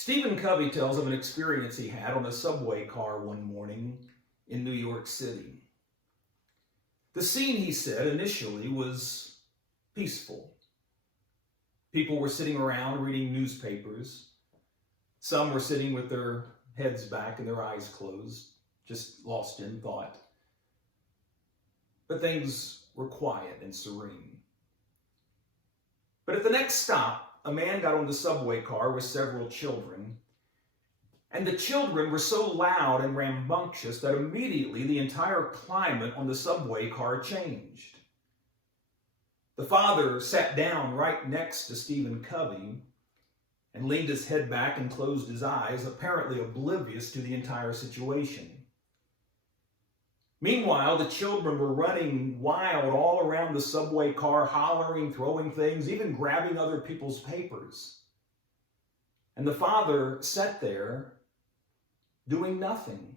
Stephen Covey tells of an experience he had on a subway car one morning in New York City. The scene, he said, initially was peaceful. People were sitting around reading newspapers. Some were sitting with their heads back and their eyes closed, just lost in thought. But things were quiet and serene. But at the next stop, a man got on the subway car with several children, and the children were so loud and rambunctious that immediately the entire climate on the subway car changed. The father sat down right next to Stephen Covey and leaned his head back and closed his eyes, apparently oblivious to the entire situation. Meanwhile, the children were running wild all around the subway car, hollering, throwing things, even grabbing other people's papers. And the father sat there doing nothing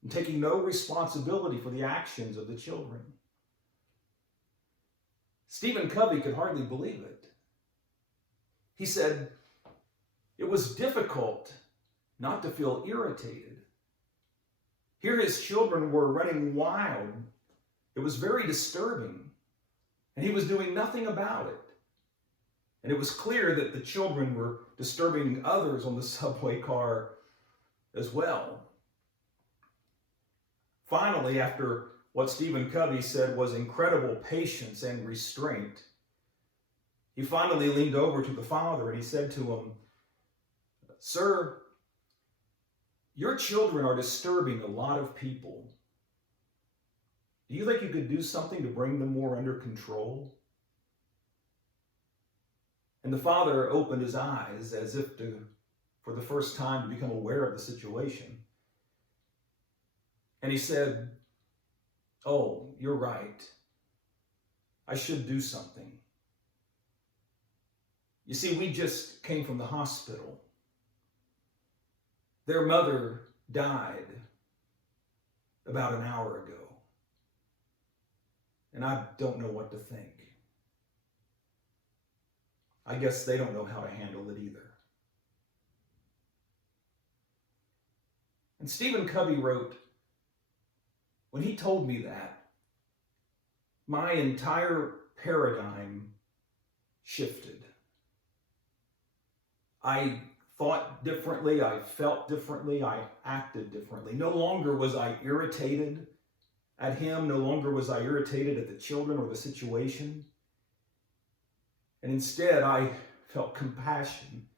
and taking no responsibility for the actions of the children. Stephen Covey could hardly believe it. He said, it was difficult not to feel irritated. Here his children were running wild. It was very disturbing, and he was doing nothing about it. And it was clear that the children were disturbing others on the subway car as well. Finally, after what Stephen Covey said was incredible patience and restraint, he finally leaned over to the father and he said to him, "Sir, your children are disturbing a lot of people. Do you think you could do something to bring them more under control?" And the father opened his eyes as if for the first time to become aware of the situation. And he said, "Oh, you're right. I should do something. You see, we just came from the hospital. Their mother died about an hour ago. And I don't know what to think. I guess they don't know how to handle it either." And Stephen Covey wrote, "When he told me that, my entire paradigm shifted. I thought differently, I felt differently, I acted differently. No longer was I irritated at him, no longer was I irritated at the children or the situation. And instead, I felt compassion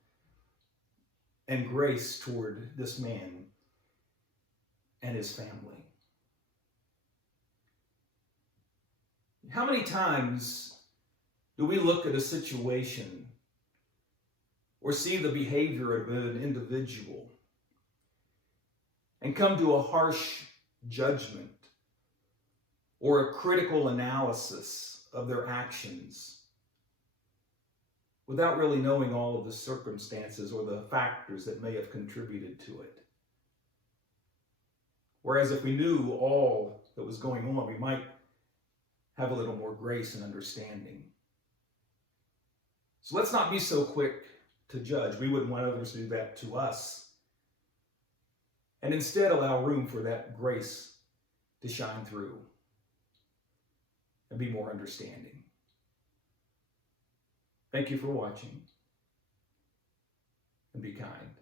and grace toward this man and his family." How many times do we look at a situation or see the behavior of an individual and come to a harsh judgment or a critical analysis of their actions without really knowing all of the circumstances or the factors that may have contributed to it? Whereas if we knew all that was going on, we might have a little more grace and understanding. So let's not be so quick to judge. We wouldn't want others to do that to us. And instead allow room for that grace to shine through and be more understanding. Thank you for watching, and be kind.